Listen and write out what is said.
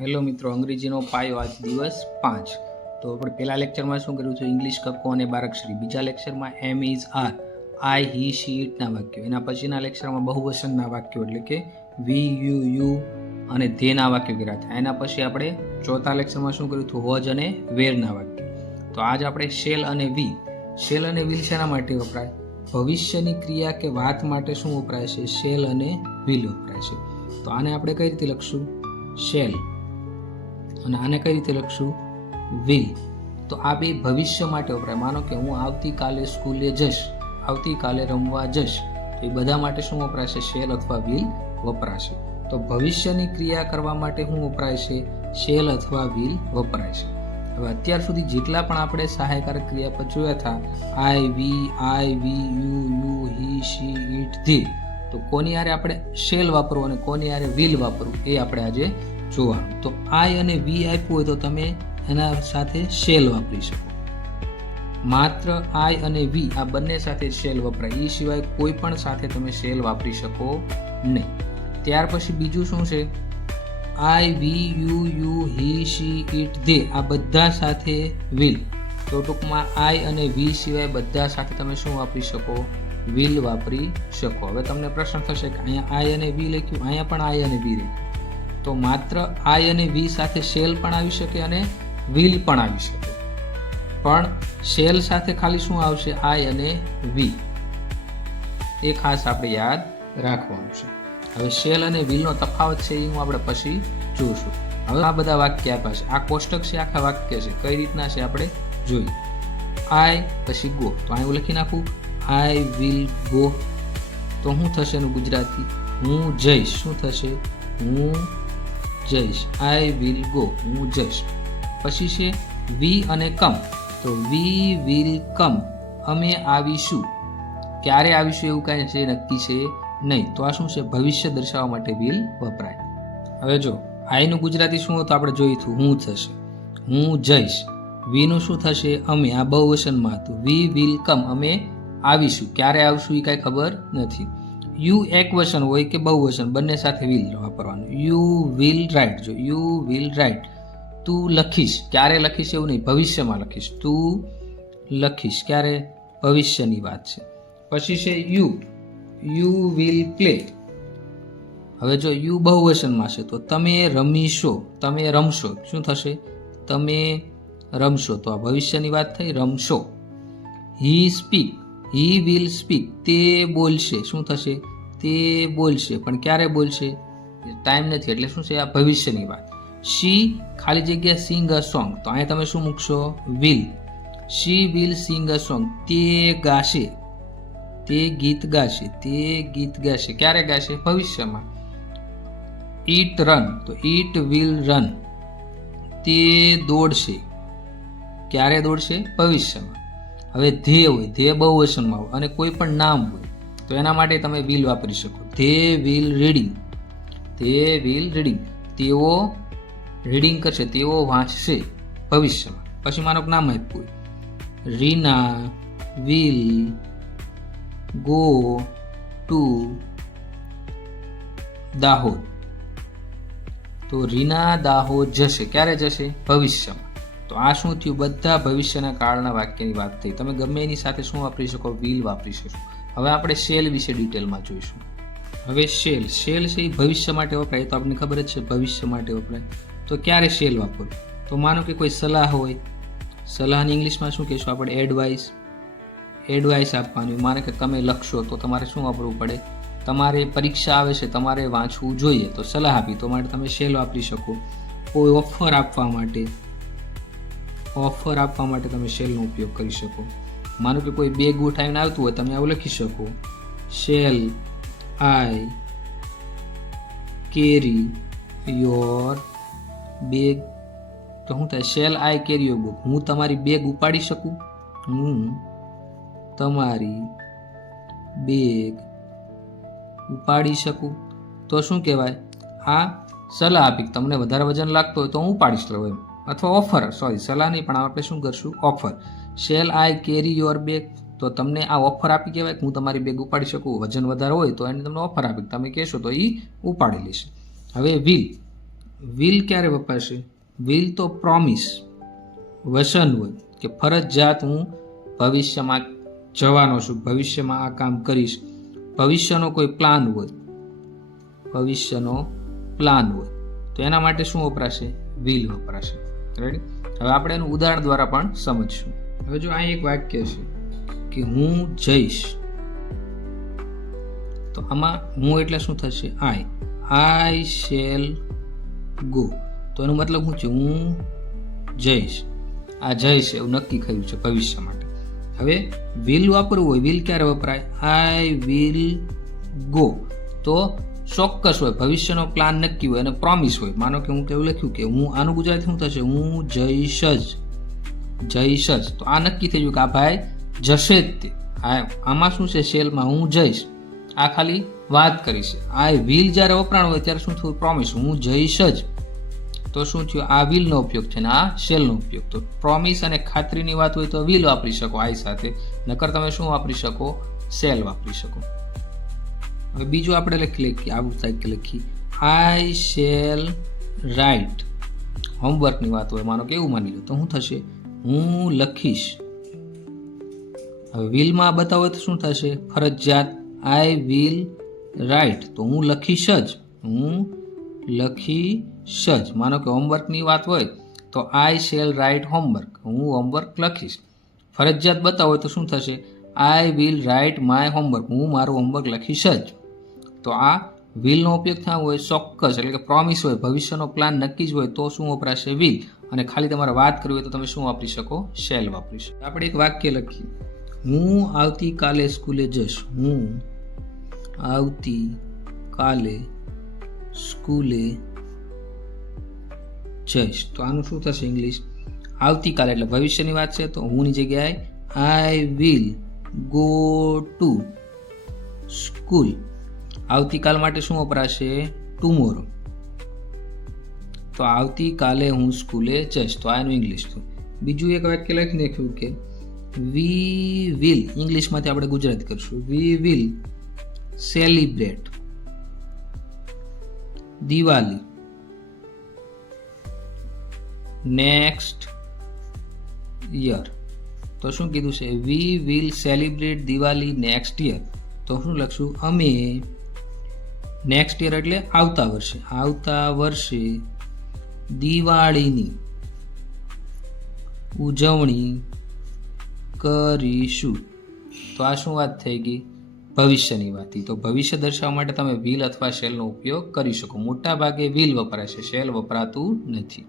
Hello મિત્રો, અંગ્રેજીનો પાયો આજ દિવસ 5. તો આપણે પહેલા લેક્ચરમાં શું કર્યું છે? ઇંગ્લિશ કક્કો અને બારાક્ષરી. બીજા લેક્ચરમાં એમ ઇઝ આર, આઈ હી શી ઇટના વાક્યો. એના પછીના લેક્ચરમાં બહુવચનના વાક્યો એટલે કે વી યુ અને ધેના વાક્યો કર્યા હતા. એના પછી આપણે ચોથા લેક્ચરમાં શું કર્યું હતું? વોજ અને વેરના વાક્યો. તો આજ આપણે શેલ અને વી. શેલ અને વિલ શેના માટે વપરાય? ભવિષ્યની ક્રિયા કે વાત માટે શું વપરાય છે? શેલ અને વિલ વપરાય છે. તો આને આપણે કઈ રીતે લખશું? શેલ. અને આને કઈ રીતે લખશું? વિલ. તો આ બે ભવિષ્ય માટે વપરાય. માનો કે હું આવતીકાલે સ્કૂલે જઈશ, આવતીકાલે રમવા જઈશ, તો એ બધા માટે શું વપરાશે? શેલ અથવા વિલ વપરાશે. તો ભવિષ્યની ક્રિયા કરવા માટે શું વપરાય છે? શેલ અથવા વિલ વપરાય છે. હવે અત્યાર સુધી જેટલા પણ આપણે સહાયકારક ક્રિયાપદ જોયા હતા, I we you he she it they, તો કોની હારે આપણે શેલ વાપરવું અને કોની હારે વિલ વાપરવું એ આપણે આજે જોવાનું. તો આઈ અને વી આપ્યું હોય તો તમે એના સાથે શેલ વાપરી શકો. માત્ર આઈ અને વી આ બંને સાથે શેલ વપરાય. એ સિવાય કોઈ પણ સાથે તમે શેલ વાપરી શકો નહીં. ત્યાર પછી બીજું શું છે? I we you he she it they, આ બધા સાથે વિલ. તો ટૂંકમાં આઈ અને વી સિવાય બધા સાથે તમે શું વાપરી શકો? વિલ વાપરી શકો. હવે તમને પ્રશ્ન થશે કે અહીંયા આઈ અને વી લખ્યું, અહીંયા પણ આઈ અને વી લખ્યું, તો માત્ર આઈ અને વી સાથે શેલ પણ આવી શકે અને વિલ પણ આવી શકે. પણ શેલ સાથે ખાલી શું આવશે? આઈ અને વી. એ ખાસ આપણે યાદ રાખવાનું છે. હવે શેલ અને વિલનો તફાવત છે એ હું આપણે પછી જોઈશું. હવે આ બધા વાક્ય આપ્યા છે, આ કોષ્ટક છે, આખા વાક્ય છે, કઈ રીતના છે આપણે જોઈએ. આઈ પછી ગો, તો અહીં હું લખી નાખું આઈ વિલ ગો. તો શું થશે એનું ગુજરાતી? હું જઈશ. શું થશે? હું જઈશ. આઈ વિલ ગો, હું જઈશ. પછી છે વી અને કમ, તો વી વિલ કમ, અમે આવીશું. ક્યારે આવીશું એવું કાંઈ છે નક્કી છે નહીં. તો આ શું છે? ભવિષ્ય દર્શાવવા માટે વિલ વપરાય. હવે જો આઈનું ગુજરાતી શું હતું આપણે જોયું હતું? હું થશે. હું જઈશ. વીનું શું થશે? અમે. આ બહુવચનમાં હતું. વી વિલ કમ, અમે આવીશું. ક્યારે આવશું એ કાંઈ ખબર નથી. યુ એક વચન હોય કે બહુવચન, બંને સાથે વિલ વાપરવાનું. You will right. જો યુ વિલ રાઇટ, તું લખીશ. ક્યારે લખીશ એવું નહીં, ભવિષ્યમાં લખીશ. તું લખીશ. ક્યારે? ભવિષ્યની વાત છે. પછી છે યુ વિલ પ્લે. હવે જો યુ બહુવચનમાં છે તો તમે રમીશો, તમે રમશો. શું થશે? તમે રમશો. તો આ ભવિષ્યની વાત થઈ, રમશો. હી સ્પીક, હી વિલ સ્પીક, તે બોલશે. શું થશે? તે બોલશે. પણ ક્યારે બોલશે? ટાઈમ નથી એટલે શું છે? આ ભવિષ્યની વાત. શી ખાલી જગ્યા સિંગ અ સોંગ, તો અહીંયા તમે શું મૂકશો? Will. She will sing a song, તે ગાશે. તે ગીત ગાશે. તે ગીત ગાશે. ક્યારે ગાશે? ભવિષ્યમાં. ઈટ રન, તો ઈટ વિલ રન, તે દોડશે. ક્યારે દોડશે? ભવિષ્યમાં. હવે ધે હોય, ધે બહુવચનમાં હોય અને કોઈ પણ નામ હોય તો એના માટે તમે વિલ વાપરી શકો. They will reading, they will reading, તેઓ રીડિંગ કરશે, તેઓ વાંચશે. ભવિષ્યમાં. પછી માનો નામ આપ્યું હોય, Reena will go to Dahod, તો રીના દાહોદ જશે. ક્યારે જશે? ભવિષ્યમાં. તો આ શું થયું? બધા ભવિષ્યના કાળના વાક્યની વાત થઈ. તમે ગમે એની સાથે શું વાપરી શકો? વિલ વાપરી શકો. હવે આપણે શેલ વિશે ડિટેલમાં જોઈશું. હવે શેલ છે એ ભવિષ્ય માટે વપરાય. તો આપણને ખબર જ છે ભવિષ્ય માટે વપરાય. તો ક્યારે શેલ વાપરવું? તો માનો કે કોઈ સલાહ હોય, સલાહની ઇંગ્લિશમાં શું કહીશું આપણે? એડવાઇસ આપવાની. માનો કે તમે લખશો તો તમારે શું વાપરવું પડે? તમારે પરીક્ષા આવે છે, તમારે વાંચવું જોઈએ, તો સલાહ આપી તો માટે તમે શેલ વાપરી શકો. કોઈ ઓફર આપવા માટે તમે શેલનો ઉપયોગ કરી શકો. માનો કે કોઈ બેગ ઉઠાવીને આવતું હોય, તમે આવું લખી શકો, shall I carry your bag. તો શું થાય? Shall I carry your bag, હું તમારી બેગ ઉપાડી શકું. હું તમારી બેગ ઉપાડી શકું. તો શું કહેવાય? આ સલાહ આપી, તમને વધારે વજન લાગતો હોય તો હું ઉપાડીશ લઉં એમ. અથવા ઓફર, સલાહ નહીં પણ આપણે શું કરશું? Offer. Shall I carry your bag, તો તમને આ ઓફર આપી કહેવાય કે હું તમારી બેગ ઉપાડી શકું. વજન વધારે હોય તો એને તમને ઓફર આપી, તમે કહેશો તો એ ઉપાડી લેશે. હવે વિલ, વિલ ક્યારે વપરાશે? વિલ તો પ્રોમિસ, વચન હોય કે ફરજિયાત હું ભવિષ્યમાં જવાનો છું, ભવિષ્યમાં આ કામ કરીશ. ભવિષ્યનો કોઈ પ્લાન હોય, ભવિષ્યનો પ્લાન હોય તો એના માટે શું વપરાશે? વિલ વપરાશે. રેડી? હવે આપણે એનું ઉદાહરણ દ્વારા પણ સમજશું. હવે જો અહીં એક વાક્ય છે કે હું જઈશ, તો આમાં હું એટલે શું થશે? આઈ શેલ ગો. તો એનો મતલબ શું છે? હું જઈશ. આ જઈશ એવું નક્કી કર્યું છે ભવિષ્ય માટે. હવે વિલ વાપરવું હોય, વિલ ક્યારે વપરાય? I will go. તો ચોક્કસ હોય, ભવિષ્યનો પ્લાન નક્કી હોય અને પ્રોમિસ હોય. માનો કે હું કેવું લખ્યું કે હું, આનું ગુજરાતી શું થશે? હું જઈશ જ, જઈશ જ. તો આ નક્કી થઈ ગયું કે આ ભાઈ જશે જ તે. આમાં શું છે? શેલમાં હું જઈશ, આ ખાલી વાત કરી છે. આઈ વિલ જ્યારે વપરાણ હોય ત્યારે શું થયું? પ્રોમિસ, હું જઈશ જ. તો શું થયું? આ વિલનો ઉપયોગ છે ને આ શેલનો ઉપયોગ. તો પ્રોમિસ અને ખાતરીની વાત હોય તો વિલ વાપરી શકો આઈ સાથે, નકર તમે શું વાપરી શકો? શેલ વાપરી શકો. હવે બીજું આપણે લખી આવું સાઈડ લખી આઈ શેલ રાઇટ. હોમવર્કની વાત હોય, માનો કે એવું માની લો, તો શું થશે? હું લખીશ. હવે વિલમાં બતાવો તો શું થશે? ફરજિયાત આઈ વિલ રાઇટ. તો હું લખીશ જ, હું લખીશ જ. માનો કે હોમવર્કની વાત હોય તો આઈ શેલ રાઇટ હોમવર્ક. હું હોમવર્ક લખીશ. ફરજિયાત બતાવો તો શું થશે? I will right my homework. હું મારું હોમવર્ક લખીશ જ. તો આ વિલનો ઉપયોગ થયો હોય ચોક્કસ, એટલે કે પ્રોમિસ હોય, ભવિષ્યનો પ્લાન નક્કી જ હોય તો શું વપરાશે? વિલ. અને ખાલી તમારે વાત કરવી હોય તો તમે શું વાપરી શકો? શેલ વાપરી શકો. આપણે એક વાક્ય લખીએ, હું આવતીકાલે સ્કૂલે જઈશ. હું આવતીકાલે સ્કૂલે જઈશ. તો આનું શું થશે ઇંગ્લિશ? આવતીકાલે એટલે ભવિષ્યની વાત છે, તો હુંની જગ્યાએ I will go to school. આવતીકાલ માટે શું વપરાશે? ટુમોરો. તો આવતીકાલે હું સ્કૂલે જઈશ. તો આનું ઇંગ્લિશ થયું. બીજું એક વાક્ય લખી નાખ્યું કે વી વિલ, ઇંગ્લિશમાંથી આપણે ગુજરાતી કરશું, we will celebrate Diwali next year. તો શું કીધું છે? We will celebrate Diwali next year. તો શું લખશું? અમે નેક્સ્ટ યર એટલે આવતા વર્ષે, આવતા વર્ષે દિવાળીની ઉજવણી કરીશું. તો આ શું વાત થઈ ગઈ? ભવિષ્યની વાત. તો ભવિષ્ય દર્શાવવા માટે તમે વિલ અથવા શેલનો ઉપયોગ કરી શકો. મોટા ભાગે વિલ વપરાય છે, શેલ વપરાતું નથી.